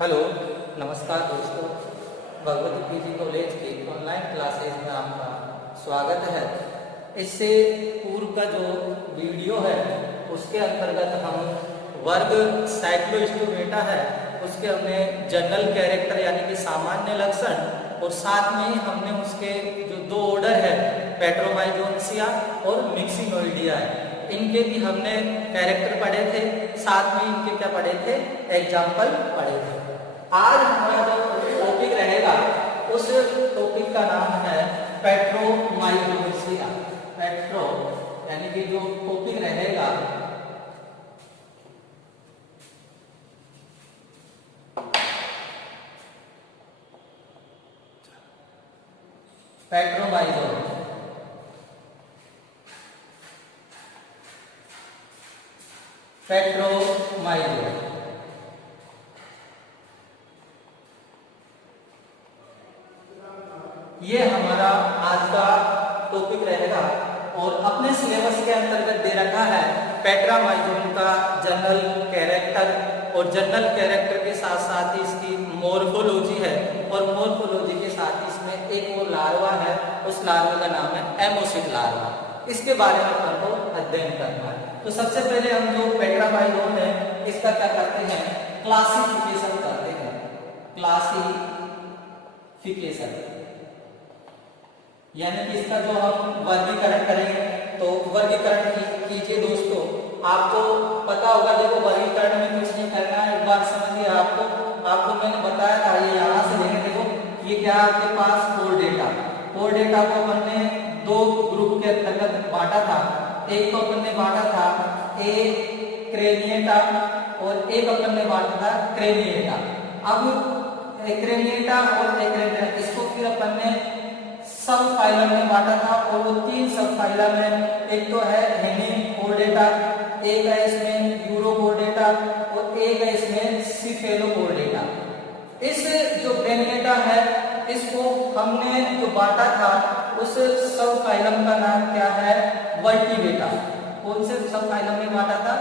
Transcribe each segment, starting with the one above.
Hello, नमस्कार दोस्तों। Bhagwati PG college की ऑनलाइन क्लासेस में आपका स्वागत है। इससे पूर्व का जो वीडियो है उसके अंतर्गत हम वर्ग साइक्लोस्टोमेटा है उसके हमने जनरल कैरेक्टर यानी कि सामान्य लक्षण और साथ में ही हमने उसके जो दो ऑर्डर है पेट्रोमाइजोन्सिया और मिक्सिनोइडिया है इनके भी हमने कैरेक्टर पढ़े थे, साथ में इनके क्या पढ़े थे, एग्जाम्पल पढ़े थे। आज हमारा जो टॉपिक रहेगा उस टॉपिक का नाम है पेट्रोमाइजोन्सिया। पेट्रो यानी कि जो टॉपिक रहेगा पेट्रोमाइजो पेट्रोमाइजो ये हमारा आज का टॉपिक रहेगा और अपने सिलेबस के अंतर्गत दे रखा है पेट्रामाइजोन का जनरल कैरेक्टर और जनरल कैरेक्टर के साथ साथ ही इसकी मॉर्फोलॉजी है और मॉर्फोलॉजी के साथ ही इसमें एक और लार्वा है, उस लार्वा का नाम है एमोसिड लार्वा। इसके बारे में अपन को अध्ययन करना है। तो सबसे पहले हम जो पेट्रामाइजोन है इसका क्या करते हैं, क्लासिफिकेशन करते हैं। क्लासिफिकेशन यानी कि इसका जो हम वर्गीकरण करेंगे तो वर्गीकरण कीजिए दोस्तों। आपको पता होगा, देखो वर्गीकरण में कुछ नहीं करना है, एक बार समझिए। आपको मैंने बताया था, ये यहाँ से लेंगे। देखो ये क्या आपके पास कोर डेटा को अपन ने दो ग्रुप के अंतर्गत बांटा था। एक तो अपन ने बांटा था ए क्रेनिएटा और एक अपन ने बांटा था क्रेनिएटा। अब क्रेनिएटा और एक्रेनिएटा इसको फिर अपन ने सब फाइलम में बांटा था और वो तीन सब फाइलम में, एक तो है हेमिकोर्डेटा, एक है इसमें यूरोकोर्डेटा और एक है इसमें सिफेलोकोर्डेटा। इस जो क्रेनिएटा है इसको हमने जो बांटा था उस सब फाइलम का नाम क्या है, वर्टिब्रेटा। कौन से सब फाइलम में बांटा था,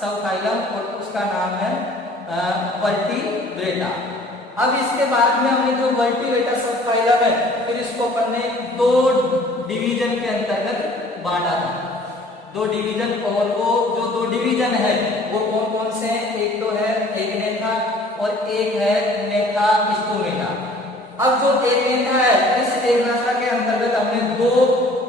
सब फाइलम, और उसका नाम है वर्टिब्रेटा। अब इसके बाद में हमने जो वर्टिब्रेटा सब फाइलम है फिर इसको अपन ने दो डिवीजन के अंतर्गत बांटा था। दो डिवीजन, और वो जो दो डिवीजन है वो कौन कौन से हैं, एक तो है एग्नेथा और एक है नेथास्टोमेटा। अब जो एग्नेथा है इस एग्नेथा के अंतर्गत हमने दो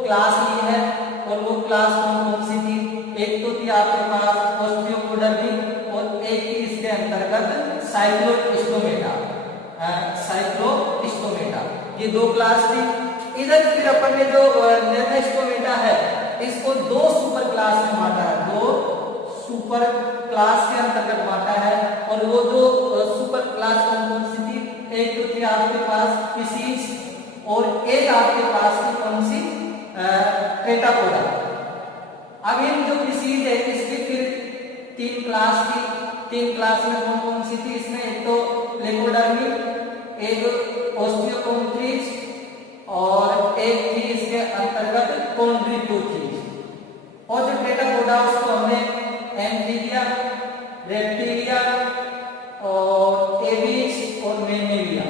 क्लास ली है और वो क्लास कौन कौन सी थी, एक तो थी आपके पास ऑस्टियोपोडर्मी और एक थी इसके अंतर्गत साइक्लोस्टोमेटा। साइक्लोस्टोमेटा, ये दो क्लास थी। इधर फिर अपन ने जो नेथास्टोमेटा है इसको दो सुपर क्लास में बांटा है, दो सुपर क्लास के अंतर्गत बांटा है। और वो दो सुपर क्लास कौन कौन सी थी, एक तो थी आपके पास फिशीज और एक आपके पास थी कौन सी, टेट्रापोडा। अब इन जो फिशीज है इसकी फिर तीन क्लास थी। तीन क्लास में कौन कौन सी थी, इसमें एक तो लेपोडर्मी, एक ओस्टियोकोन्ड्रीज और एक थी इसके अंतर्गत कोन्ड्रिट्यूथीज। और जो टेट्रापोडा उसको हमने एम्फीबिया, रेप्टिलिया और एविस और मैमेलिया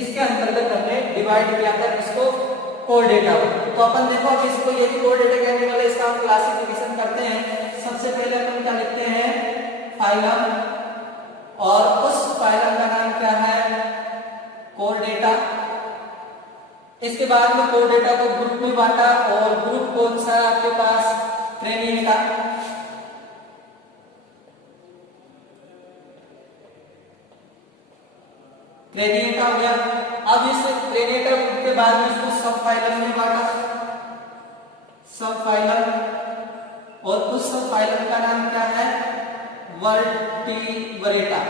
इसके अंतर्गत हमने डिवाइड किया था इसको कोर्डेटा। तो अपन देखो अब इसको ये भी कोर्डेटा कहने वाले, इसका हम क्लासिफिकेशन करते हैं। सबसे पहले अपन क्या लिखते हैं, फाइलम, और उस फाइलम का नाम क्या है, कोर्डेटा। इसके बाद में कोर्डेटा को ग्रुप में बांटा और ग्रुप कौन सा है आपके पास, क्रेनिएटा। क्रेनिएटा हो गया। अब इस क्रेनिएटा ग्रुप के बाद में इसको सब फाइलम में बांटा, सब फाइलम, और उस सब फाइलम का नाम क्या है, वर्टिब्रेटा।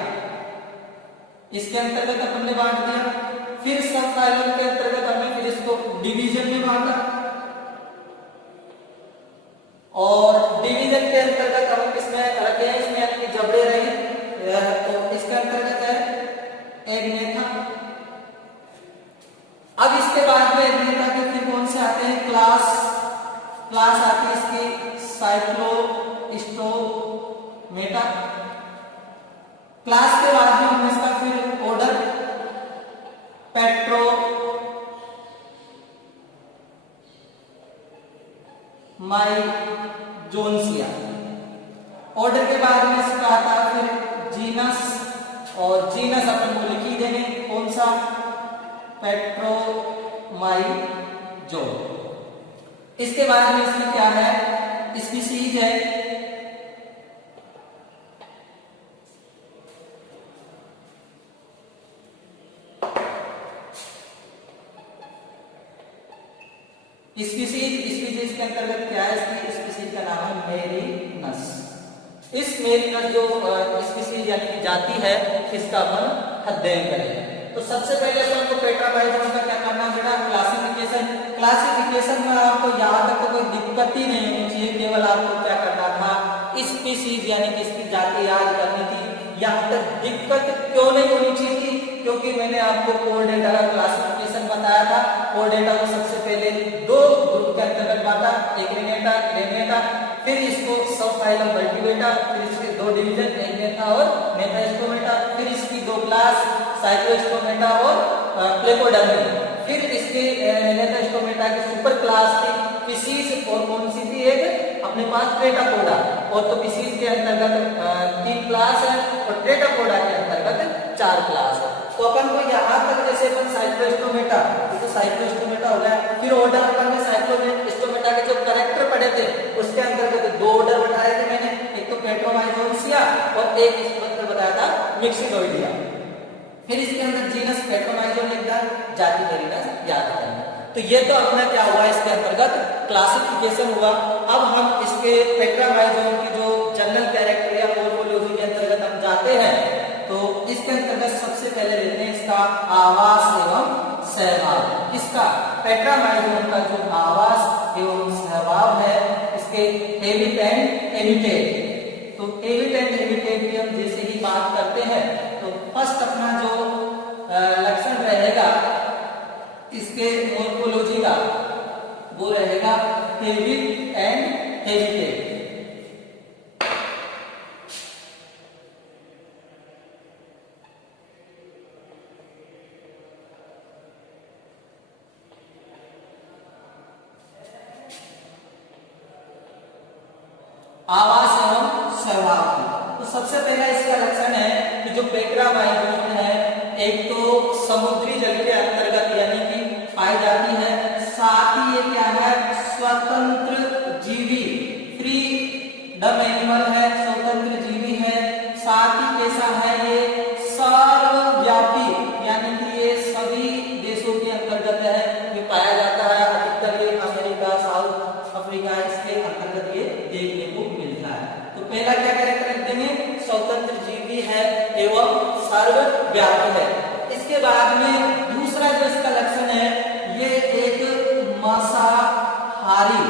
इसके अंतर्गत अपन ने बांट दिया। फिर सब फाइलम के अंतर्गत हमने फिर इसको डिवीजन में बांटा और डिवीजन के अंतर्गत हम किसमें रखे हैं, इसमें यानी कि जबड़े रहे, तो इसके अंतर्गत है एग्नेथा। अब इसके बाद में एग्नेथा के फिर कौन से आते हैं, क्लास आती है इसकी साइक्लोस्टोमेटा। क्लास के बाद में हम इसका फिर माइजोनसिया। ऑर्डर के बाद में इसका आता है फिर जीनस, और जीनस अपन को लिख ही देंगे कौन सा, पेट्रोमाइजो। इसके बाद में इसमें क्या है, स्पीशीज है, स्पीशीज के अंतर्गत क्या है, इसकी स्पीशीज का नाम है मेरिनस। इस मेरिनस जो स्पीशीज यानी कि जाति है, इसका अपन अध्ययन करेंगे। तो सबसे पहले तो हमको पेट्राबाइजोन का क्या करना है बेटा, क्लासिफिकेशन में आपको यहाँ तक तो कोई दिक्कत ही नहीं होनी चाहिए, केवल आपको क्या करना था, स्पीशीज यानी कि इसकी जाति याद करनी थी। यहाँ तक दिक्कत क्यों नहीं होनी चाहिए थी, क्योंकि मैंने आपको कोर डेटा का क्लासिफिकेशन बताया था। कोर डेटा को सबसे पहले दो ग्रुप के अंतर्गत बांटा, एक रेनेटा, फिर इसको सब फाइलम मल्टीबेटा, फिर इसके दो डिवीजन, एग्नेथा और मेटास्टोमेटा, फिर इसकी दो क्लास साइक्लोस्टोमेटा और प्लेकोडर्मी, फिर इसके मेटास्टोमेटा की सुपर क्लास थी पिसीज, और कौन सी थी, एक अपने पास टेट्रापोडा। और तो पिसीज के अंतर्गत 3 क्लास है और टेट्रापोडा के अंतर्गत 4 क्लास है। तो अपन को यहाँ तक जैसे अपन साइक्लोस्टोमेटा, तो साइक्लोस्टोमेटा हो गया, फिर ऑर्डर अपन ने साइक्लोस्टोमेटा के जो कैरेक्टर पढ़े थे उसके अंतर्गत 2 ऑर्डर बताए थे मैंने, एक तो पेट्रोमाइजोनसिया और एक इसके अंदर बताया था मिक्सिडोइडिया। फिर इसके अंदर जीनस पेट्रोमाइजोन लिखा, जाति मेरिनस याद करना। तो ये तो अपना क्या हुआ, इसके अंतर्गत क्लासिफिकेशन हुआ। अब हम इसके पेट्रामाइजोन की जो जनरल कैरेक्टर या मोर्फोलॉजी के अंतर्गत हम जाते हैं, तो इसके अंतर्गत सबसे पहले लेते हैं इसका आवास एवं स्वभाव। इसका पेट्रामाइजोन का जो आवास एवं स्वभाव है, इसके हेबिट एंड हैबिटेट। तो हेबिट एंड हैबिटेट की हम जैसे ही बात करते हैं, तो फर्स्ट अपना जो लक्षण रहेगा इसके मोर्फोलॉजी का, वो रहेगा हेबिट एंड हैबिटेट। आवास एवं स्वभाव। तो सबसे पहला इसका लक्षण है कि जो पेट्रामाइजोन है, एक तो समुद्री जल के अंतर्गत यानी कि पाई जाती है, साथ ही ये क्या है, स्वतंत्र जीवी, फ्रीडम एनिमल है, स्वतंत्र जीवी है। साथ ही कैसा है, ये सर्वव्यापी यानी कि ये सभी देशों के अंतर्गत है, ये पाया जाता है। अधिकतर ये अमेरिका, साउथ अफ्रीका, इसके अंतर्गत ये देखने को मिलता है। तो पहला क्या कैरेक्टर रख देंगे, स्वतंत्र जीवी है एवं सर्वव्यापी है। इसके बाद में दूसरा जो इसका लक्षण है, ये एक मांसाहारी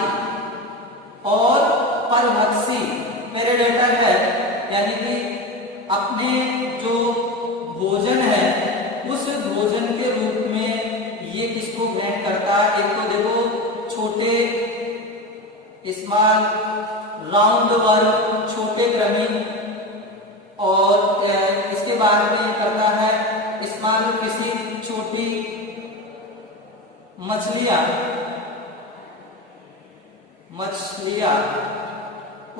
और परभक्षी प्रेडेटर है, यानी कि अपने जो भोजन है उस भोजन के रूप में ये किसको ग्रहण करता है। एक तो देखो छोटे स्मॉल राउंड वर्म, छोटे कृमि, और इसके बाद में करता है स्मॉल फिशी, छोटी मछलियां,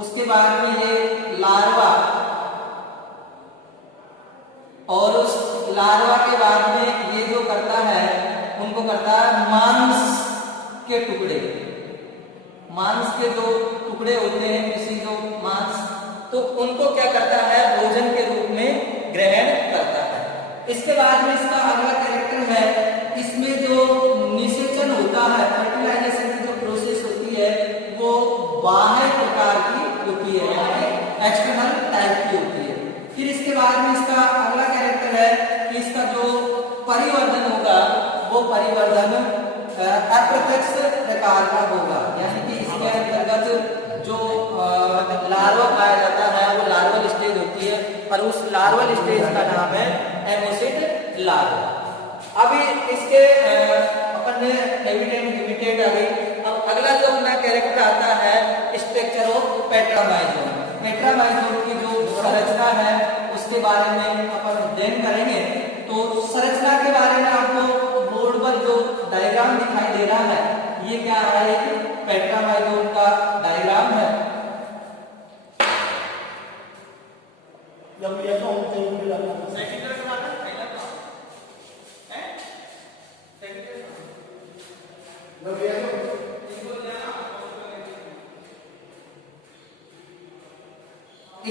उसके बाद में ये लार्वा, और उस लार्वा के बाद में ये जो करता है उनको करता है मांस के टुकड़े, मांस के जो टुकड़े होते हैं किसी जो मांस, तो उनको क्या करता है, भोजन के रूप में ग्रहण करता है। इसके बाद में इसका अगला कैरेक्टर है, इसमें जो निषेचन होता है, फर्टिलाइजेशन की जो प्रोसेस होती है, वो बाह्य प्रकार की होती है, यानी एक्सटर्नल टाइप की होती है। फिर इसके बाद में इसका अगला कैरेक्टर है कि इसका जो परिवर्धन होगा, वो परिवर्धन अप्रत्यक्ष प्रकार का होगा, यानी कि इसके अंतर्गत जो लार्वा पाया जाता है वो लार्वल स्टेज होती है, और उस लार्वल स्टेज का नाम है एमोसिड लार्वा। अभी इसके अपन ने हैबिटेट आ गई। अब अगला जो अपना कैरेक्टर आता है स्ट्रक्चर ऑफ पेट्रामाइजोन। पेट्रामाइजोन की जो संरचना है उसके बारे में अपन अध्ययन करेंगे। तो संरचना के बारे में आपको बोर्ड पर जो डायग्राम दिखाई दे रहा है, ये क्या है, पेट्रामाइजोन का डायग्राम है।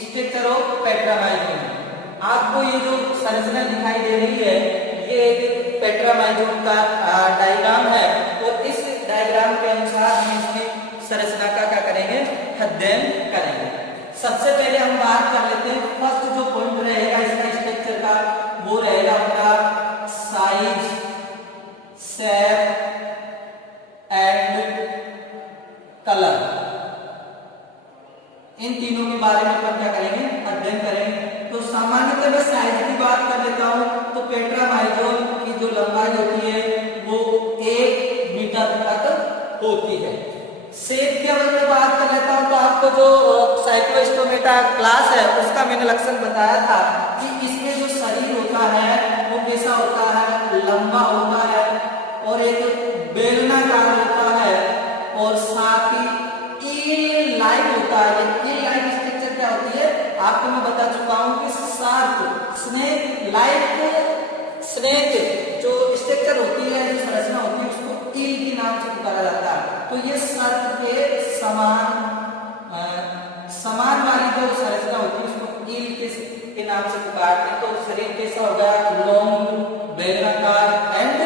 स्ट्रक्चर ऑफ पेट्रामाइजोन, आपको ये जो संरचना दिखाई दे रही है ये एक पेट्रामाइजोन का डायग्राम है और इस डायग्राम के अनुसार हम इसकी संरचना का क्या करेंगे, अध्ययन करेंगे। सबसे पहले हम बात कर लेते हैं, फर्स्ट जो पॉइंट रहेगा इसका स्ट्रक्चर का वो रहेगा अपना साइज, शेप एंड कलर। इन तीनों के बारे में अपन क्या करेंगे, अध्ययन करेंगे। तो सामान्यतः मैं साइज की बात कर लेता हूं, तो पेट्रामाइजोन की जो लंबाई होती है वो 1 मीटर तक होती है। शेप के बारे में बात कर लेता हूं, तो आपको जो साइक्लोस्टोमेटा क्लास है उसका मैंने लक्षण बताया था कि इसमें जो शरीर होता है वो कैसा होता है, लंबा होता है और एक बेलनाकार होता है और साथ ही ईल लाइक होता है। ईल लाइक स्ट्रक्चर क्या होती है आपको मैं बता चुका हूं कि शार्प स्नेक लाइक स्नेक जो स्ट्रक्चर होती है, जो संरचना होती है उसको ईल के नाम से पुकारा जाता है। तो ये सर्प के समान वाली जो संरचना होती है उसको ईल के नाम से पुकारते हैं। तो शरीर कैसा होगा, लॉन्ग, बेलनाकार एंड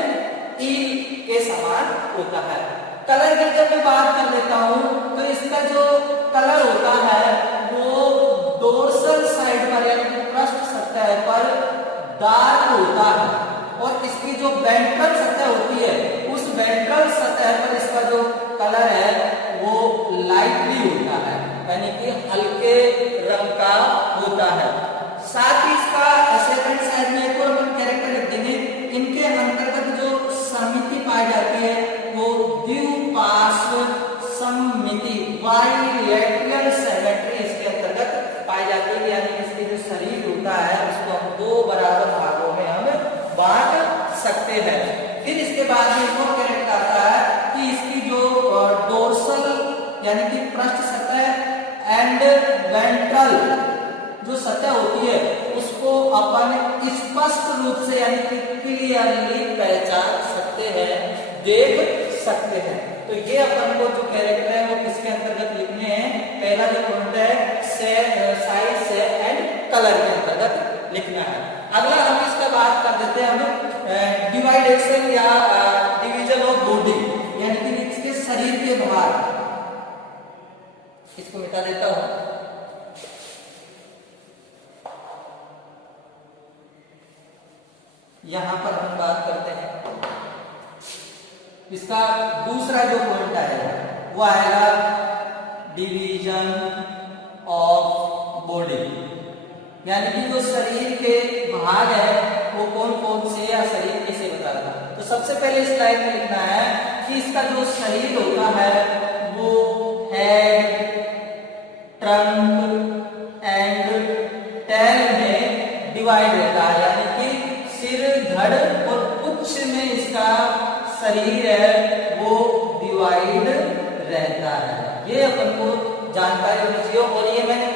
ईल के समान होता है। कलर की जब मैं बात कर लेता हूं तो इसका जो कलर होता है वो डोर्सल साइड पर यानी कि पृष्ठ सतह पर डार्क होता है और इसकी जो वेंट्रल सतह होती है उस वेंट्रल सतह पर इसका जो कलर है वो लाइटली होता है, यानी कि हल्के रंग का होता है। साथ ही इसका सेकंड साइड में एक और कैरेक्टर लिख देंगे, इनके अंतर्गत जो समिति पाई जाती है वो द्विपार्श्व सममिति, बाइलैटरल सिमेट्री इसके अंतर्गत पाई जाती है, यानी इसके जो शरीर होता है उसको हम 2 बराबर भागों में हम बांट सकते हैं। फिर इसके बाद में एक और कैरेक्टर आता है कि इसकी जो डोर्सल यानी कि पृष्ठ सतह एंड वेंट्रल जो सतह होती है उसको अपन स्पष्ट रूप से यानी कि क्लियरली पहचान सकते हैं, देख सकते हैं। तो ये अपन को जो कैरेक्टर है वो किसके अंतर्गत लिखने हैं, पहला जो पॉइंट है साइज से एंड कलर के अंतर्गत लिखना है। अगला हम इसका बात कर देते हैं हम डिवाइडेशन या डिवीजन ऑफ बॉडी, यानी कि इसके शरीर के भाग। इसको मिटा देता हूं। यहां पर हम बात करते हैं इसका दूसरा जो पॉइंट आएगा वो आएगा डिवीजन ऑफ बॉडी, यानी कि जो शरीर के भाग है वो कौन कौन से या शरीर कैसे बताता है। तो सबसे पहले इस लाइन में लिखना है कि इसका जो शरीर होता है वो हेड, ट्रंक एंड टेल में डिवाइड रहता है, यानी कि सिर, धड़ और पुच्छ में इसका शरीर है वो डिवाइड रहता है। ये अपन को जानकारी होनी चाहिए और ये मैंने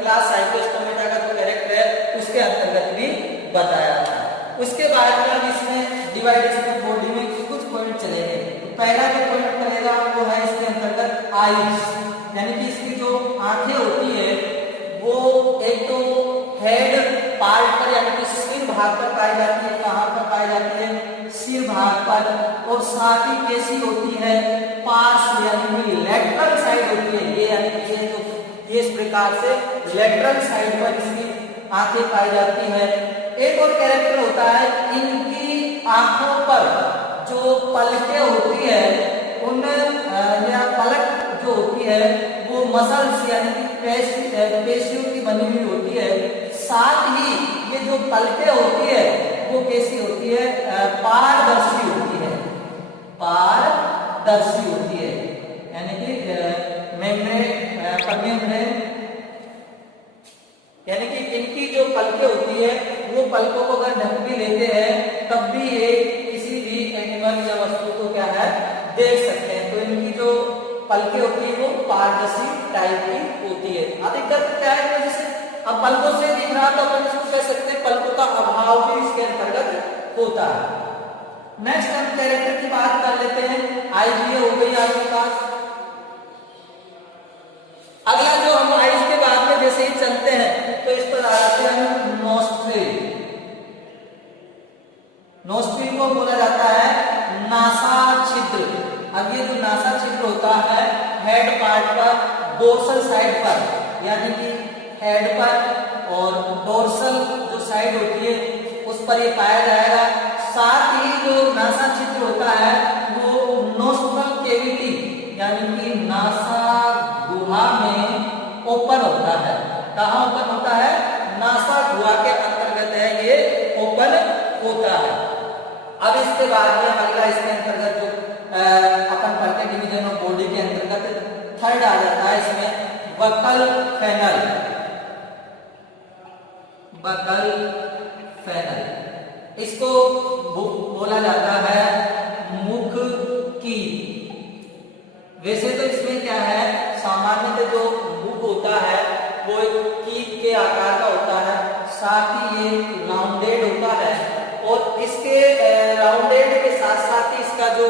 क्लास साइक्लोस्टोमेटा का जो कैरेक्टर है उसके अंतर्गत भी बताया था। उसके बाद में अब इसमें डिवाइडेशन ऑफ बॉडी में कुछ पॉइंट चलेंगे। तो पहला जो पॉइंट चलेगा वो है इसके अंतर्गत आईज, यानी कि इसकी जो आंखें होती है वो एक तो हेड पार्ट पर यानी कि सिर भाग पर पाई जाती है। कहां पर पाई जाती है, सिर भाग पर, और साथ ही कैसी होती है, पार्श्व यानी कि लेटरल साइड होती है ये, यानी कि ये इस प्रकार से लेटरल साइड पर इसकी आंखें पाई जाती है। एक और कैरेक्टर होता है, इनकी आंखों पर जो पलकें होती है उन या पलक जो होती है वो मसल्स यानी कि पेशियों की बनी हुई होती है। साथ ही ये जो पलकें होती है वो कैसी होती है, पारदर्शी होती है, पारदर्शी होती है, यानी कि मेम्ब्रेन, यानी कि इनकी जो पलकें होती है वो पलकों को अगर ढक भी लेते हैं तब भी ये किसी भी एनिमल या वस्तु को क्या है देख सकते हैं। तो इनकी जो पलकें होती है वो पारदर्शी टाइप की होती है। अधिकतर क्या है कि जैसे अब पलकों से दिख रहा तो अपन इसको कह सकते हैं पलकों का अभाव भी इसके अंतर्गत होता है। नेक्स्ट हम कैरेक्टर की बात कर लेते हैं। आईज ये हो गई आपके पास। अगला जो हम आईज के बाद में जैसे ही चलते हैं तो इस पर आ जाते हैं नोस्ट्रिल। नोस्ट्रिल को बोला जाता है नासा छिद्र। अब ये जो नासा छिद्र होता है हेड पार्ट पर डोर्सल साइड पर, यानी कि हेड पर और डोर्सल जो साइड होती है उस पर ये पाया जाएगा। साथ ही जो नासा छिद्र होता है वो नोस्ट्रल केविटी यानी कि नासा गुहा में ओपन होता है। कहाँ ओपन होता है? नासा गुहा के अंतर्गत है ये ओपन होता है। अब इसके बाद में अगला इसके अंतर्गत जो अपन पढ़ते डिवीजन ऑफ बॉडी के अंतर्गत थर्ड आ जाता है इसमें बकल फेनल। बकल फेनल इसको बोला जाता है मुख की। वैसे तो इसमें क्या है, सामान्यतः जो मुख होता है वो एक कीट के आकार का होता है, साथ ही ये राउंडेड होता है और इसके राउंडेड के साथ साथ ही इसका जो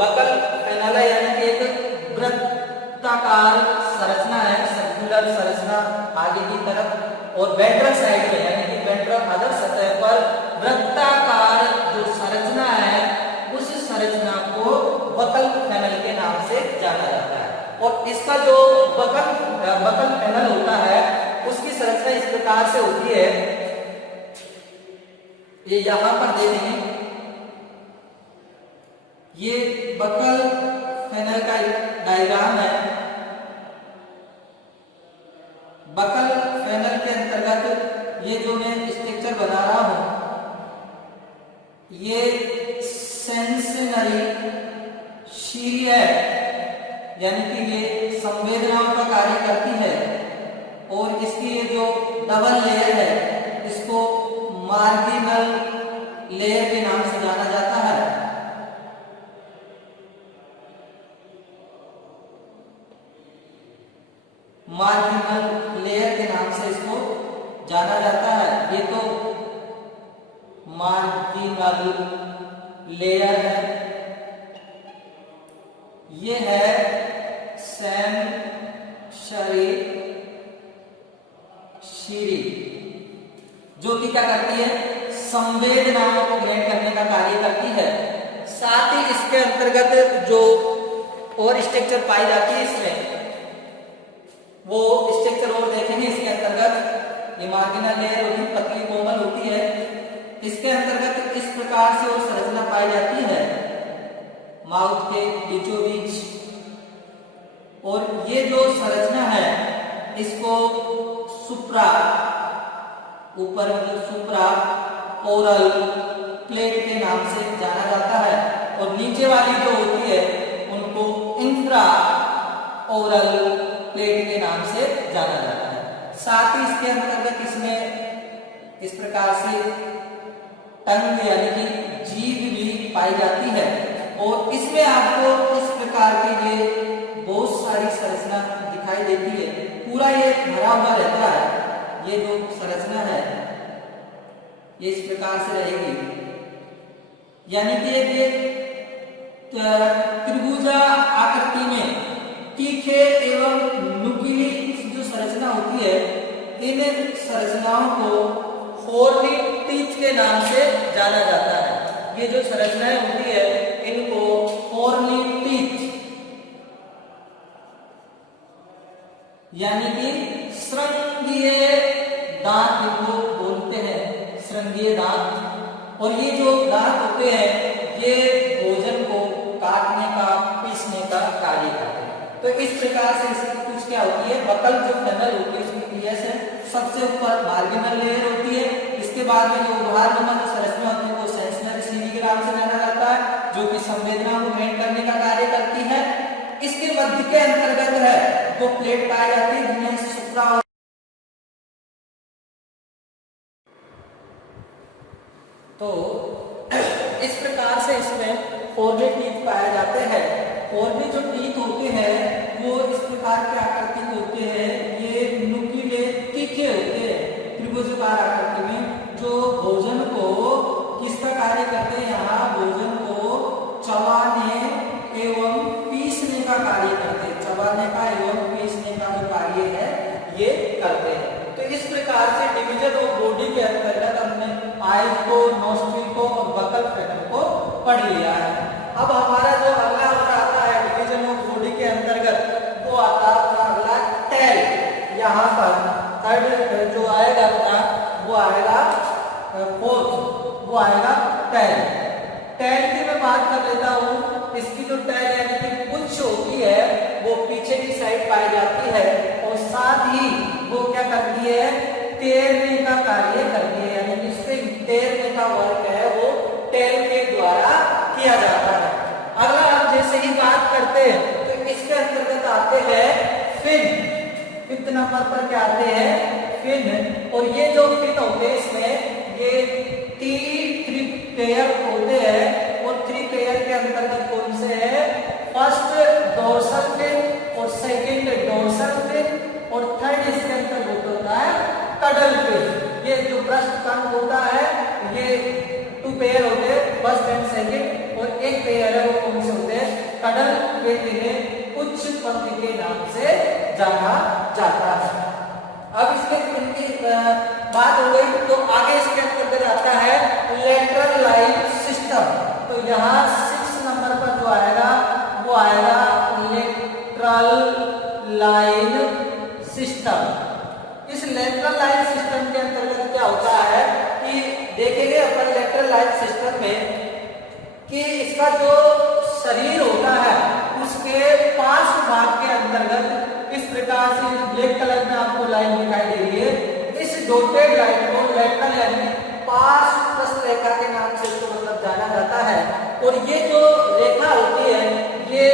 बकल फेनल है यानी कि एक वृत्ताकार संरचना है, सर्कुलर संरचना आगे की तरफ, और वेंट्रल साइड में यानी कि वेंट्रल अधर सतह पर वृत्ताकार जो संरचना है उस संरचना को बकल फेनल के नाम से जाना जाता है। और इसका जो बकल फेनल होता है उसकी संरचना इस प्रकार से होती है, ये यहां पर दे देंगे। ये बकल फेनल का डायग्राम है। बकल फेनल के अंतर्गत ये जो मैं स्ट्रक्चर बना रहा हूं ये सेंसरी शीरी है, यानी कि ये संवेदनाओं का कार्य करती है और इसकी ये जो डबल लेयर है इसको मार्जिनल लेयर के नाम से जाना जाता है। मार्जिनल लेयर के नाम से इसको जाना जाता है। ये तो मार्जिनल लेयर है, ये है सेंसरी शीरी जो कि क्या करती है, संवेदनाओं को ग्रहण करने का कार्य करती है। साथ ही इसके अंतर्गत जो और स्ट्रक्चर पाई जाती है इसमें वो स्ट्रक्चर और देखेंगे। इसके अंतर्गत ये मार्जिनल लेयर होती है, पतली कोमल होती है। इसके अंतर्गत इस प्रकार से वो संरचना पाई जाती है माउथ के बीचों बीच, और ये जो संरचना है इसको सुप्रा, ऊपर मतलब सुप्रा ओरल प्लेट के नाम से जाना जाता है, और नीचे वाली जो होती है उनको इंफ्रा ओरल प्लेट के नाम से जाना जाता है। साथ ही इसके अंतर्गत इसमें इस प्रकार से टंग यानी कि जीभ भी पाई जाती है, और इसमें आपको इस प्रकार की ये बहुत सारी संरचना दिखाई देती है। पूरा ये भरा हुआ रहता है। ये जो संरचना है ये इस प्रकार से रहेगी, यानी कि एक त्रिभुजा आकृति में तीखे एवं नुकीली जो संरचना होती है इन संरचनाओं को फोर्नी टीथ के नाम से जाना जाता है। ये जो संरचनाएं होती है इनको फोर्नी टीथ यानी कि श्रृंगीय दांत इनको बोलते हैं, श्रृंगीय दांत। और ये जो दांत होते हैं ये भोजन को काटने का, पीसने का कार्य करते हैं। तो इस प्रकार से इसकी कुछ क्या होती है, बकल जो फेनल होती है उसकी पीएस है, सबसे ऊपर मार्जिनल लेयर होती है। इसके बाद में जो उभारनुमा जो संरचना होती है वो सेंसरी शीरी के नाम से जाना जाता है, जो कि संवेदनाओं को ग्रहण करने का कार्य करती है। इसके मध्य के अंतर्गत है दो प्लेट पाई जाती है जिन्हें सुप्रा और तो इस प्रकार से इसमें फोर्नी टीथ पाए जाते हैं। और भी जो टीथ होते हैं वो इस प्रकार के आकृति के होते हैं, ये नुकीले तीखे होते हैं त्रिभुजाकार आकृति में, जो भोजन को किसका कार्य करते हैं, यहाँ भोजन को चबाने एवं पीसने का कार्य करते हैं, चबाने का एवं पीसने का जो कार्य है ये करते हैं। तो इस प्रकार से डिवीजन ऑफ बॉडी के अंतर्गत हमने आइज को, नोस्ट्रिल को और बकल फेटर को पढ़ लिया है। अब हमारा जो अगला आता है डिवीजन ऑफ बॉडी के अंतर्गत वो आता है अगला टेल। यहाँ पर थर्ड जो आएगा अपना वो आएगा फोर्थ, वो आएगा टेल। टेल की मैं बात कर लेता हूँ। इसकी जो टेल यानी कि पुच्छ होती है वो पीछे की साइड पाई जाती है और साथ ही वो क्या करती है, तैरने का कार्य करती है, यानी कि इससे तैरने का वर्क है वो टेल के द्वारा किया जाता है। अगला हम जैसे ही बात करते हैं तो इसके अंतर्गत आते हैं फिन। फिफ्थ नंबर पर क्या आते हैं, फिन। और ये जो फिन होते हैं इसमें ये थ्री पेयर होते हैं और थ्री पेयर के अंतर्गत कौन से है, फर्स्ट डोर्सल फिन और सेकंड डोर्सल फिन और थर्ड इसके अंतर्गत होता है कडल फिन। ये जो ब्रस्ट कंठ होता है ये टू पेयर होते हैं, फर्स्ट एंड सेकंड, और एक पेयर है वो कौन से होते हैं, कडल फिन, इन्हें उच्च पंक्ति के नाम से जाना जाता है। अब इसमें इनकी बात हो गई तो आगे इसके अंतर्गत आता है लेटरल लाइन सिस्टम। तो यहाँ 6 नंबर पर जो आएगा वो आएगा लेटरल लाइन सिस्टम। इस लेटरल लाइन सिस्टम के अंतर्गत क्या होता है कि देखेंगे अपन लेटरल लाइन सिस्टम में कि इसका जो शरीर होता है उसके पार्श्व भाग के अंतर्गत इस प्रकार से ब्लैक कलर में आपको लाइन दिखाई दे रही है। इस डॉटेड लाइन को लेटरल यानी पार्श्व रेखा के नाम से इसको मतलब जाना जाता है। और ये जो रेखा होती है ये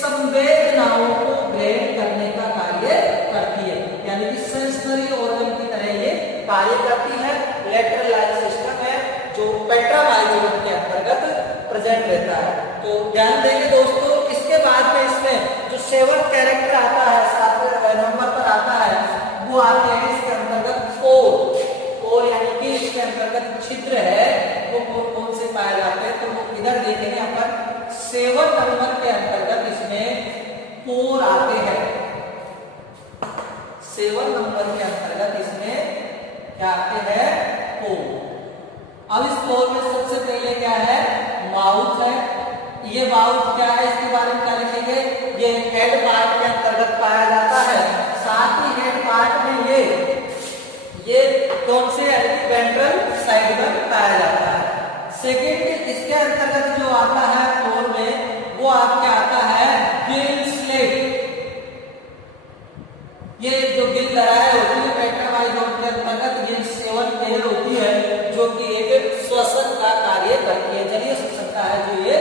संवेदनाओं को ग्रहण करने का कार्य करती है, यानी कि सेंसरी ऑर्गन की तरह ये कार्य करती है। लेटरल लाइन सिस्टम है जो पेट्रा माइजोरम के अंतर्गत प्रेजेंट रहता है। तो ध्यान देंगे दोस्तों। इसके बाद में इसमें जो 7 कैरेक्टर आता है, 7वें नंबर पर आता है, वो आते हैं इसके अंतर्गत फोर, यानी कि इसके अंतर्गत छिद्र है वो कौन से पाए जाते हैं, तो वो इधर देखेंगे अपन 7 नंबर के अंतर्गत इसमें पोर आते हैं। 7 नंबर के अंतर्गत इसमें क्या आते हैं, पोर। अब इस पोर में सबसे पहले क्या है, माउथ है। ये माउथ क्या है, इसके बारे में क्या लिखेंगे, ये हेड पार्ट के अंतर्गत पाया जाता है। साथ ही हेड पार्ट में ये कौन से वेंट्रल साइड में पाया जाता है। सेकेंड इसके अंतर्गत जो आता है पोर में वो आपके आता है गिल स्लेट। ये जो गिल लहराएं होती है पेट्रा माइजोरम के अंतर्गत ये 7 पेयर होती है जो कि एक श्वसन का कार्य करती है, जलीय श्वसन का है जो ये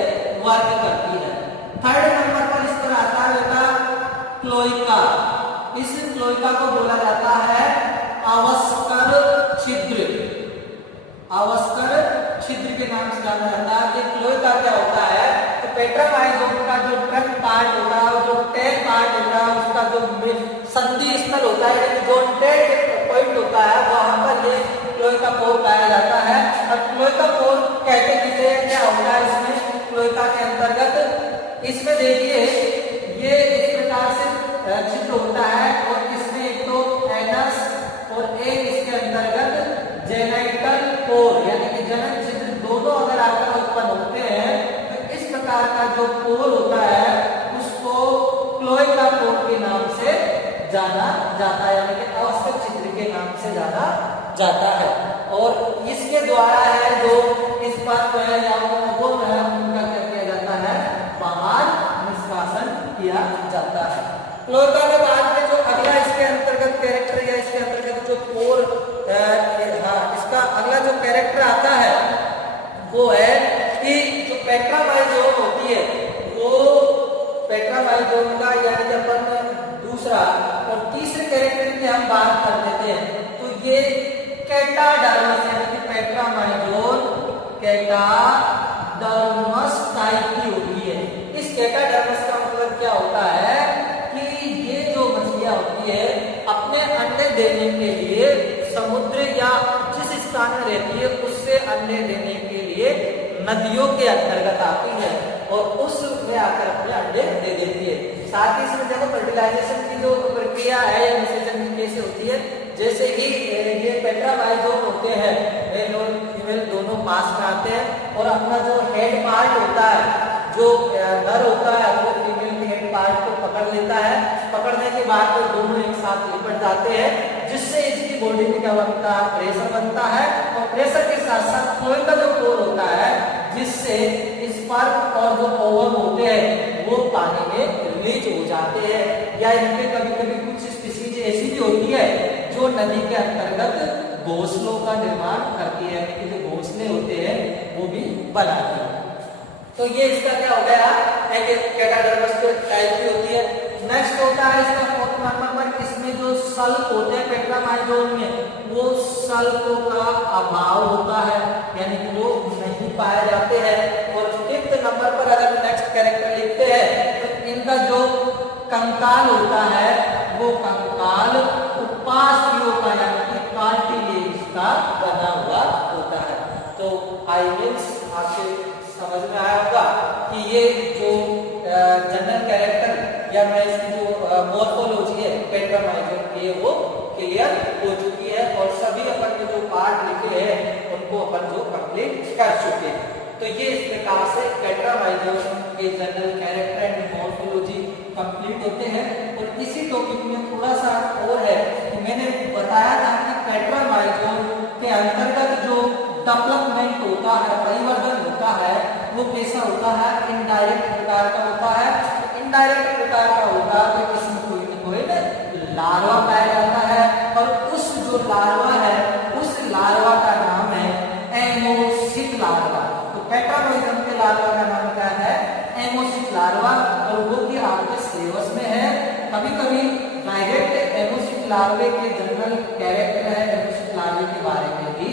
वर्क करती है। थर्ड नंबर पर इस पर आता है बेटा क्लोइका। इस क्लोइका को बोला जाता है अवस्कर छिद्र। अवस्कर छिद्र के नाम से जाना जाता है। ये क्लोइका क्या होता है, तो पेट्रा माइजोरम का जो ट्रंक पार्ट होता है, जो टेल पार्ट होता है, उसका जो संधि स्थल होता है, जो टेल पॉइंट होता है, वहां पर ये क्लोइका पोर पाया जाता है। और क्लोइका पोर कहते किसे, क्या होता है इसमें क्लोइका के अंतर्गत, इसमें देखिए ये इस प्रकार से छिद्र होता है और इसमें एक तो एनस और एक इसके अंतर्गत जेनाइटल पोर यानी कि जनन छिद्र दोनों अगर आकर उत्पन्न होते हैं तो इस प्रकार का जो पोर होता है उसको क्लोइका पोर के नाम से जाना जाता है, यानी कि अवस्कर छिद्र के नाम से जाना जाता है। और इसके द्वारा है जो इस पर या वो है उनका क्या किया जाता है, बाहर निष्कासन किया जाता है। क्लोइका के बाद में जो अगला इसके अंतर्गत कैरेक्टर या इसके अंतर्गत जो पोर इसका अगला जो कैरेक्टर आता है वो है कि जो पेट्रा माइजोरम होती है वो पेट्रा माइजोरम का यानी कि अपन दूसरा और तीसरे कैरेक्टर की हम बात कर देते हैं तो ये कैटाडर्मस यानी कि पेट्रा माइजोरम कैटाडर्मस टाइप की होती है। इस कैटाडर्मस का क्या होता है कि ये जो मछलियां होती है अपने अंडे देने के लिए समुद्र या जिस स्थान में रहती है उससे अंडे देने के लिए नदियों के अंतर्गत आती है और उसमें आकर अपने अंडे दे देती है। साथ ही इसमें देखो फर्टिलाइजेशन की जो प्रक्रिया है या निषेचन की कैसे होती है, जैसे ही ये टेट्राबाइजोम होते हैं मेल और फीमेल दोनों पास में आते हैं और अपना जो हेड पार्ट होता है, जो नर होता है वो फीमेल के हेड पार्ट को पकड़ लेता है। पकड़ने के बाद वो दोनों एक साथ लिपट जाते हैं, जिससे इसकी बॉडी में क्या बनता है, प्रेशर बनता है और प्रेशर के साथ साथ फ्लोएम का जो फ्लोर होता है जिससे स्पर्म और जो ओवम होते हैं वो पानी में रिलीज हो जाते हैं। या इनके कभी कभी कुछ स्पीशीज ऐसी भी होती है जो नदी के अंतर्गत घोंसलों का निर्माण करती है, यानी कि जो घोंसले होते हैं वो भी बनाती है। तो ये इसका क्या हो गया, एक कैटाडर्मस टाइप की होती है। नेक्स्ट होता है इसका फोर्थ नंबर, इसमें जो सल्क होते हैं टेट्रामाइजोन में वो सल्कों का अभाव होता है, यानी कि वो नहीं पाए जाते हैं। और फिफ्थ नंबर पर अगर नेक्स्ट कैरेक्टर लिखते हैं तो इनका जो कंकाल होता है वो कंकाल उपास्थियों का यानी कि कार्टिलेज का बना हुआ होता है। तो आई मीन्स आपके समझ में आया होगा कि ये जो जनरल कैरेक्टर या मैं इसकी जो मॉर्फोलॉजी है टेट्रामाइजोन की वो क्लियर हो चुकी है और सभी अपन ने जो पार्ट लिखे हैं उनको अपन जो कंप्लीट कर चुके हैं। तो ये इस प्रकार से टेट्रामाइजोन के general character and morphology complete होते हैं। और इसी टॉपिक में थोड़ा सा और है कि मैंने बताया था कि टेट्रामाइजोन के अंतर्गत जो डेवलपमेंट होता है, परिवर्तन होता है, वो कैसा होता है, इनडायरेक्ट प्रकार का होता है। इनडायरेक्ट प्रकार का होता है तो इसमें कोई न कोई लार्वा पाया जाता है और उस जो लार्वा है उस लार्वा का नाम है एमोसिक लार्वा। तो टेट्रामाइजोन के लार्वा का नाम क्या है, एमोसिक लार्वा, और वो भी आपके सिलेबस में है। कभी कभी डायरेक्ट एमोसिक लार्वे के जनरल कैरेक्टर है, एमोसिक लार्वे के बारे में भी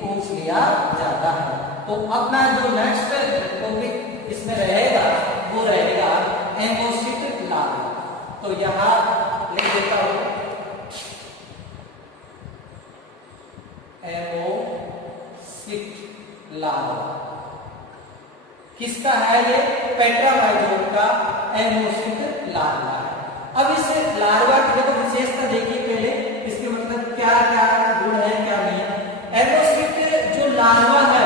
पूछ लिया जाता है। तो अपना जो नेक्स्ट टॉपिक इसमें रहेगा वो रहेगा एमोसिक लार्वा। तो यहाँ लिख देता हूं एमोसिक लार्वा किसका है, ये टेट्रामाइजोन का एमोसिक लार्वा है। अब इस लार्वा की देखो विशेषता देखिए पहले, इसके मतलब क्या क्या गुण है क्या नहीं है। एमोसिक जो लार्वा है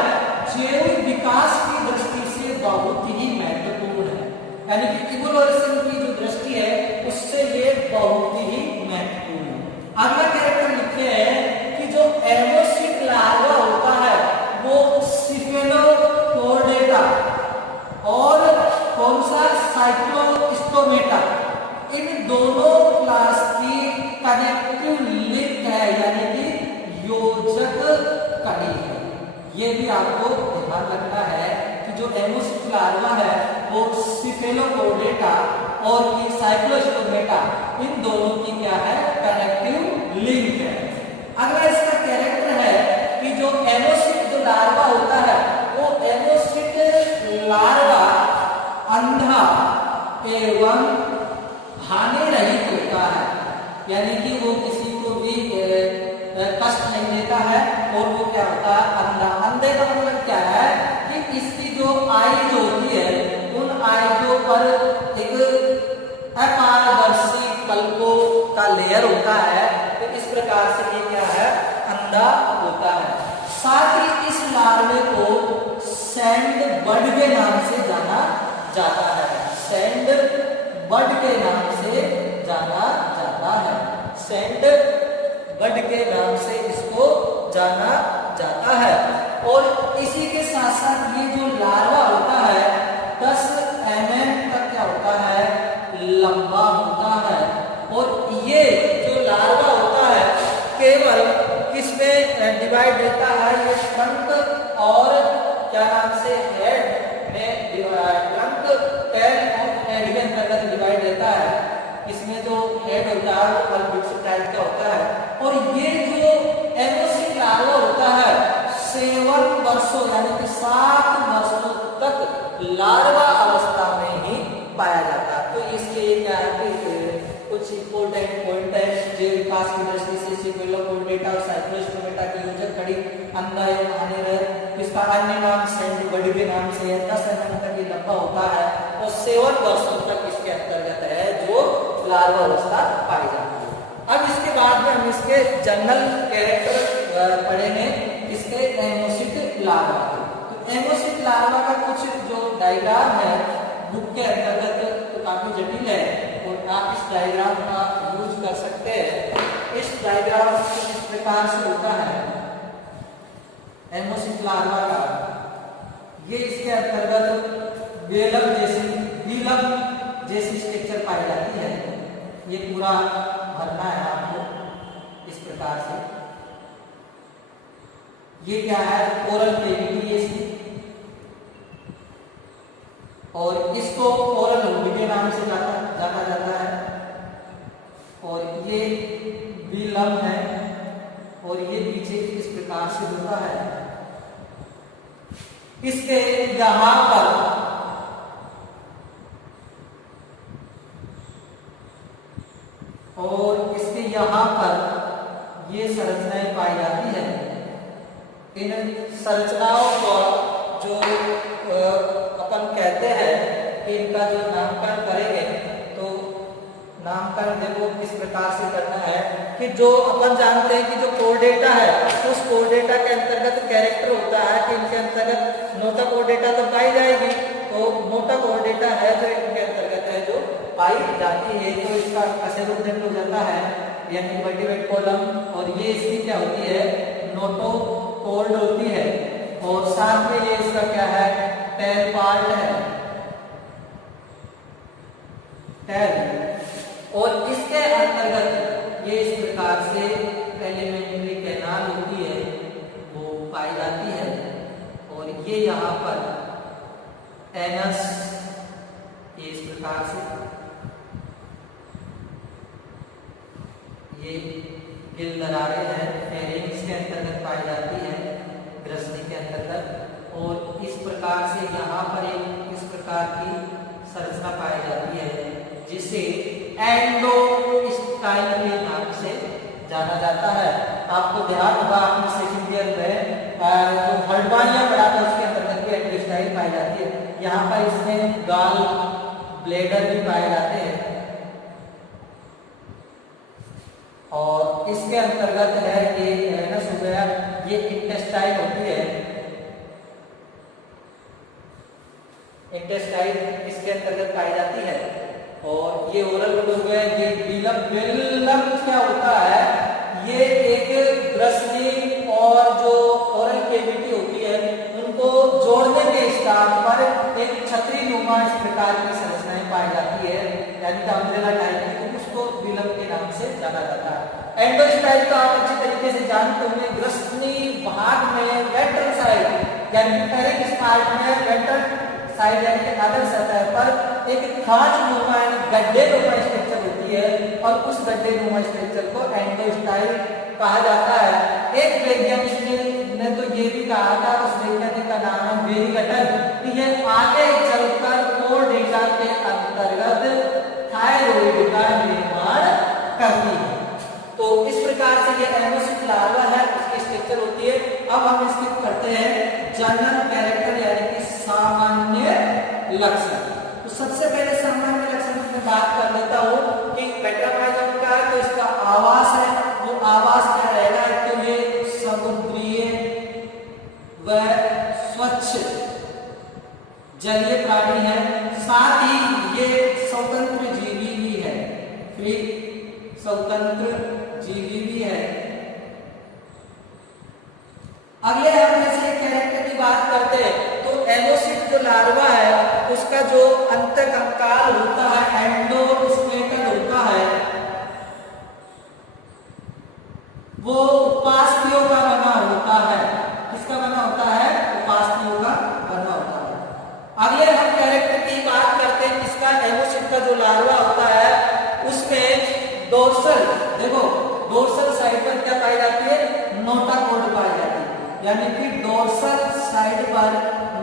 जैविक विकास की दृष्टि से बहुत ही महत्वपूर्ण है, यानी कि इवोल्यूशन की जो दृष्टि है उससे ये बहुत ही महत्वपूर्ण है। अगला कैरेक्टर लिखे हैं कि जो एमोसिक लार्वा होता है वो सिफेलोपोडेटा और कौन सा साइक्लोस्टोमेटा, इन दोनों क्लास की कनेक्टिव लिंक है, यानी कि योजक कड़ी है। ये भी आपको ध्यान रखना है कि जो एमोसिक लार्वा है वो सिफेलोपोडेटा और ये साइक्लोस्टोमेटा इन दोनों की क्या है, कनेक्टिव लिंक है। अगला इसका कैरेक्टर है कि जो एमोसिक जो लार्वा होता है वो एमोसिक लार्वा अंधा एवं हानि रहित होता है, यानी कि वो किसी को भी कष्ट नहीं देता है और वो क्या होता है, अंधा। अंधे का मतलब क्या है कि इसकी जो आई जो होती है उन आइयों पर एक अपारदर्शी पलकों का लेयर होता है, तो इस प्रकार से ये क्या है, अंधा होता है। साथ ही इस लार्वे को सैंड बर्ड के नाम से जाना जाता है, सैंड बर्ड के नाम से जाना जाता है, सैंड बर्ड के नाम से इसको जाना जाता है। और इसी के साथ साथ ये जो लार्वा होता है 10 mm तक क्या होता है, लंबा होता है। और ये जो लार्वा होता है केवल किसमें डिवाइड रहता है, ये ट्रंक और क्या नाम से हेड में, ट्रंक टेल और हेड के अंतर्गत डिवाइड रहता है। इसमें जो हेड होता है वो पल्पिक्स टाइप का होता है। और ये जो एमोसिक लार्वा होता है 7 वर्षों यानी कि 7 वर्षों तक लार्वा अवस्था में ही पाया जाता है। तो इसके अंधा एवं हानि रहित। इसका अन्य नाम सेंड बड़ी के नाम से है। 10 mm तक ये लंबा होता है और 7 वर्षों तक इसके अंतर्गत है जो लार्वा अवस्था पाई जाती है। अब इसके बाद में हम इसके जनरल कैरेक्टर पढ़ेंगे इसके एमोसिट लार्वा। तो एमोसिट लार्वा का कुछ जो डायग्राम है बुक के अंतर्गत तो काफी जटिल है और आप इस डायग्राम का यूज कर सकते हैं। इस डायग्राम इस प्रकार से होता है एमोसिट लार्वा का। ये इसके अंतर्गत वेलम जैसी स्ट्रक्चर पाई जाती है। ये पूरा भरना है आपको इस प्रकार से। ये क्या है, ओरल कैविटी है इसकी, और इसको ओरल हुड के नाम से जाना जाता है। और ये विलम है और ये पीछे इस प्रकार से होता है। इसके यहां पर और इसके यहां पर ये संरचनाएं पाई जाती है। इन संरचनाओं को जो अपन कहते हैं कि इनका जो नामकरण करेंगे तो नामकरण देखो किस प्रकार से करना है कि जो अपन जानते हैं कि जो कोर्डेटा है उस कोर्डेटा के अंतर्गत कैरेक्टर होता है कि इनके अंतर्गत नोटा कोर्डेटा तो पाई जाएगी। तो नोटा कोर्डेटा है जो इनके अंतर्गत है जो पाई जाती है। तो इसका कशेरुकदंड हो जाता है यानी वर्टिब्रेट कॉलम, और ये इसकी क्या होती है, नोटोकॉर्ड होती है। और साथ में ये इसका क्या है, टेल पार्ट है, टेल। और इसके अंतर्गत ये इस प्रकार से एलिमेंट्री कैनाल होती है वो पाई जाती है। और ये यहाँ पर एनस ये इस प्रकार से ये गिल दरारें हैं फेरिंग्स के अंतर्गत पाई जाती है ग्रसनी के अंतर्गत। और इस प्रकार से यहाँ पर एक इस प्रकार की संरचना पाई जाती है जिसे एंडोस्टाइल के नाम से जाना जाता है। आपको ध्यान होगा आपने सेकंड ईयर में जो हर्डवानिया पढ़ा था उसके अंतर्गत भी एंडोस्टाइल पाई जाती है। यहाँ पर इसमें गाल ब्लेडर भी पाए जाते हैं। और इसके अंतर्गत है ये एनस हो गया, ये इंटेस्टाइल होती है, इंटेस्टाइल इसके अंतर्गत पाई जाती है। और ये ओरल हो गया, ये बिलम। बिलम क्या होता है, ये एक ग्रसनी और जो ओरल कैविटी होती है उनको जोड़ने के स्थान पर एक छतरी नुमा इस प्रकार की संरचनाएं पाई जाती है यानी कि अम्ब्रेला टाइप की, तो उसको बिलम के नाम से जाना जाता है। एंडोस्टाइल तो आप अच्छी तरीके से जानते होंगे, ग्रसनी भाग में वेंट्रल साइड यानी कि पार्ट में वेंट्रल साइड यानी कि अदर सतह पर एक खांच नुमा गड्ढे नुमा स्ट्रक्चर होती है और उस गड्ढे नुमा स्ट्रक्चर को एंडोस्टाइल कहा जाता है। एक वैज्ञानिक ने तो ये भी कहा था, उस वैज्ञानिक का नाम है बेरीगटन, कि ये आगे चलकर कोर्डेटा के अंतर्गत थायराइड का निर्माण करती है। तो इस प्रकार से ये एमोसिट लार्वा है, इसकी स्ट्रक्चर होती है। अब हम इसकी करते हैं जनरल कैरेक्टर यानी कि सामान्य लक्षण। तो सबसे पहले सामान्य लक्षण की बात कर लेता हूँ कि पेट्रापाइजम का है तो इसका आवास है, वो आवास क्या रहेगा, तो ये समुद्रीय व स्वच्छ जलीय प्राणी है। साथ ही ये स्वतंत्र जीवी भी है, फ्री स्वतंत्र जीवी भी है। अगले हम जैसे कैरेक्टर की बात करते हैं तो एमोसिट जो लार्वा है उसका जो अंतःकंकाल होता है एंडोस्केलेटन होता है वो उपास्थियों का बना होता है। किसका बना होता है, उपास्थियों का बना होता है। अगले हम कैरेक्टर की बात करते हैं, इसका एमोसिट का जो लार्वा होता है उसमें डोर्सल, देखो डोर्सल साइड पर क्या पाई जाती है, नोटोकॉर्ड पाई जाती है यानी कि डोर्सल साइड पर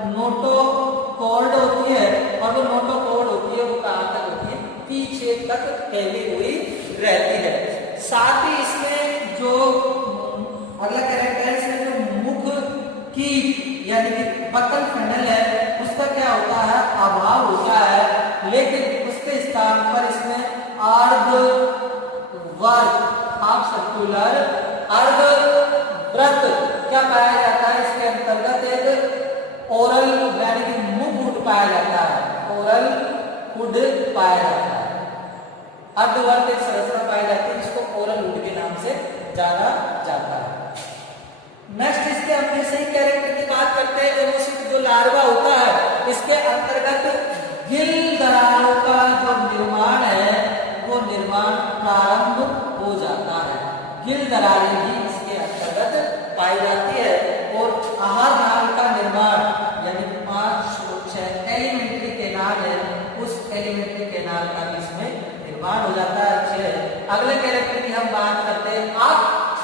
नोटोकॉर्ड होती है और वो नोटोकॉर्ड होती है वो कहां तक होती है, पीछे तक फैली हुई रहती है। साथ ही इसमें जो अगला कैरेक्टर है इसमें जो मुख यानी कि बकल फंडल है उसका क्या होता है, अभाव होता है, लेकिन उसके स्थान पर इसमें अर्धवर्त हाफ सर्कुलर अर्धवृत्त क्या पाया जाता है, इसके अंतर्गत एक ओरल यानी कि मुख हुड पाया जाता है, ओरल हुड पाया जाता है। अर्धवर्त एक संरचना पाई जाती है जिसको ओरल हुड के नाम से जाना जाता है। नेक्स्ट इसके अपने सही कैरेक्टर की बात करते हैं। एमोसिट जो लार्वा होता है इसके अंतर्गत गिल दरारों का जो निर्माण है वो निर्माण प्रारंभ हो जाता है। गिल दरारें भी इसके अंतर्गत पाई जाती है और आहार नाल का निर्माण यानी 5 और 6 एलिमेंट्री केनाल है, उस एलिमेंट्री केनाल का भी इसमें निर्माण हो जाता है। अच्छे अगले कैरेक्टर की हम बात करते हैं। आप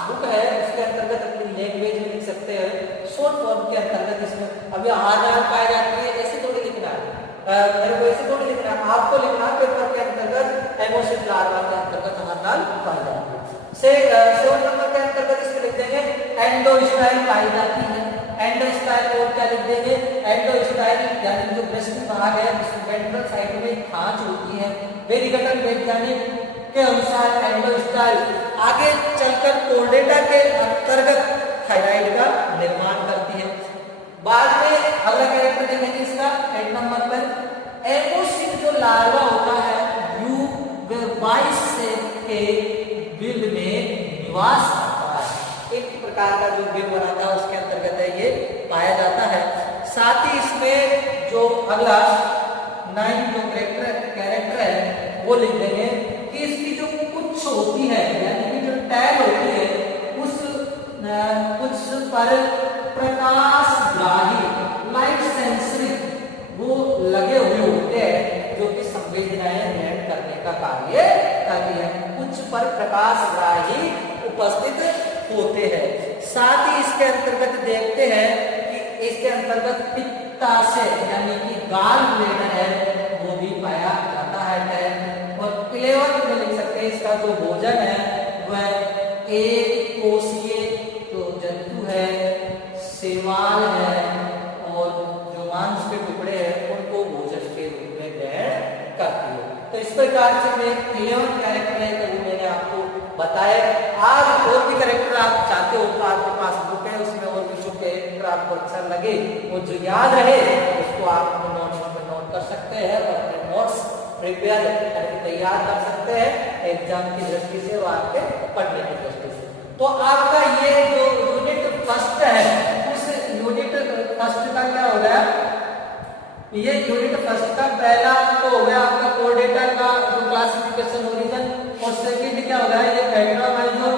बुक है उसके अंतर्गत अपनी लैंग्वेज में लिख सकते हैं, शॉर्ट फॉर्म के अंतर्गत इसमें अभी आहार नाल पाई जाती है, ऐसे थोड़ी लिखना है, मेरे को ऐसे थोड़ी लिखना है, आपको लिखना पेपर के अंतर्गत एमोसिट लार्वा के अंतर्गत आहार नाल पाई जाती है। से 7 नंबर के अंतर्गत इसमें लिख देंगे एंडोस्टाइल पाई जाती है। एंडोस्टाइल और क्या लिख देंगे, एंडोस्टाइल यानी जो ब्रेस्ट भाग है जिसमें वेंट्रल साइड में खांच होती है। वेरिगटल वैज्ञानिक के अनुसार एंडोस्टाइल आगे चलकर कोर्डेटा के अंतर्गत थायराइड का निर्माण करती है। बाद में अगला कैरेक्टर देखेंगे इसका 8 नंबर पर। एमोसिट जो लार्वा होता है यू 22 से के बिल में निवास करता है। एक प्रकार का जो बिल बनाता है उसके अंतर्गत है ये पाया जाता है। साथ ही इसमें जो अगला 9 जो कैरेक्टर है वो लिख देंगे कि इसकी जो कुछ होती है यानी कि जो टैग होती है उस कुछ पर प्रकाशग्राही लाइट सेंसरी वो लगे हुए होते हैं जो कि संवेदनाएं ग्रहण करने का कार्य करती है। कुछ पर प्रकाशग्राही उपस्थित होते हैं। साथ ही इसके अंतर्गत देखते हैं कि इसके अंतर्गत पित्ताशय यानी कि गाल ब्लैडर है वो भी पाया जाता है। और 11 में लिख सकते हैं इसका जो भोजन है वह एक कोशीय जो जंतु है, शैवाल है और जो मांस के टुकड़े हैं उनको भोजन के रूप में ग्रहण करती है। तो इस प्रकार से मैं 11 कैरेक्टर है तो मैंने आपको बताया। आज और भी कैरेक्टर आप चाहते हो तो आपके पास बुक है उसमें और भी जो कैरेक्टर आपको अच्छा लगे वो जो याद रहे उसको आप अपने नोट्स में नोट कर सकते हैं और अपने नोट्स प्रिपेयर करके तैयार कर सकते हैं एग्जाम की दृष्टि से और आपके पढ़ने की दृष्टि से। तो आपका ये जो यूनिट फर्स्ट है उस यूनिट फर्स्ट का क्या हो गया, ये यूनिट फर्स्ट का पहला तो हो गया आपका कोर्डेटा का जो क्लासिफिकेशन ओरिजिन, और सेकंड क्या हो गया ये पेट्रामाइजोन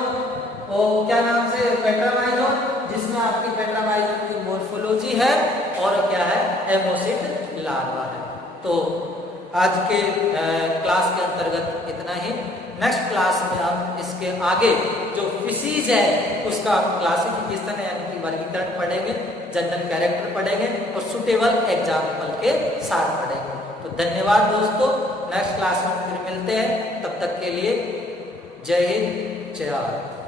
और क्या नाम से पेट्रामाइजोन जिसमें आपकी पेट्रामाइजोन की मोर्फोलॉजी है और क्या है एमोसिट लार्वा है। तो आज के क्लास के अंतर्गत इतना ही। नेक्स्ट क्लास में हम इसके आगे जो फिशीज है उसका क्लासिफिकेशन यानी कि वर्गीकरण पढ़ेंगे, जनरल कैरेक्टर पढ़ेंगे और सुटेबल एग्जाम्पल के साथ पढ़ेंगे। तो धन्यवाद दोस्तों, नेक्स्ट क्लास में फिर मिलते हैं, तब तक के लिए जय हिंद जय भारत।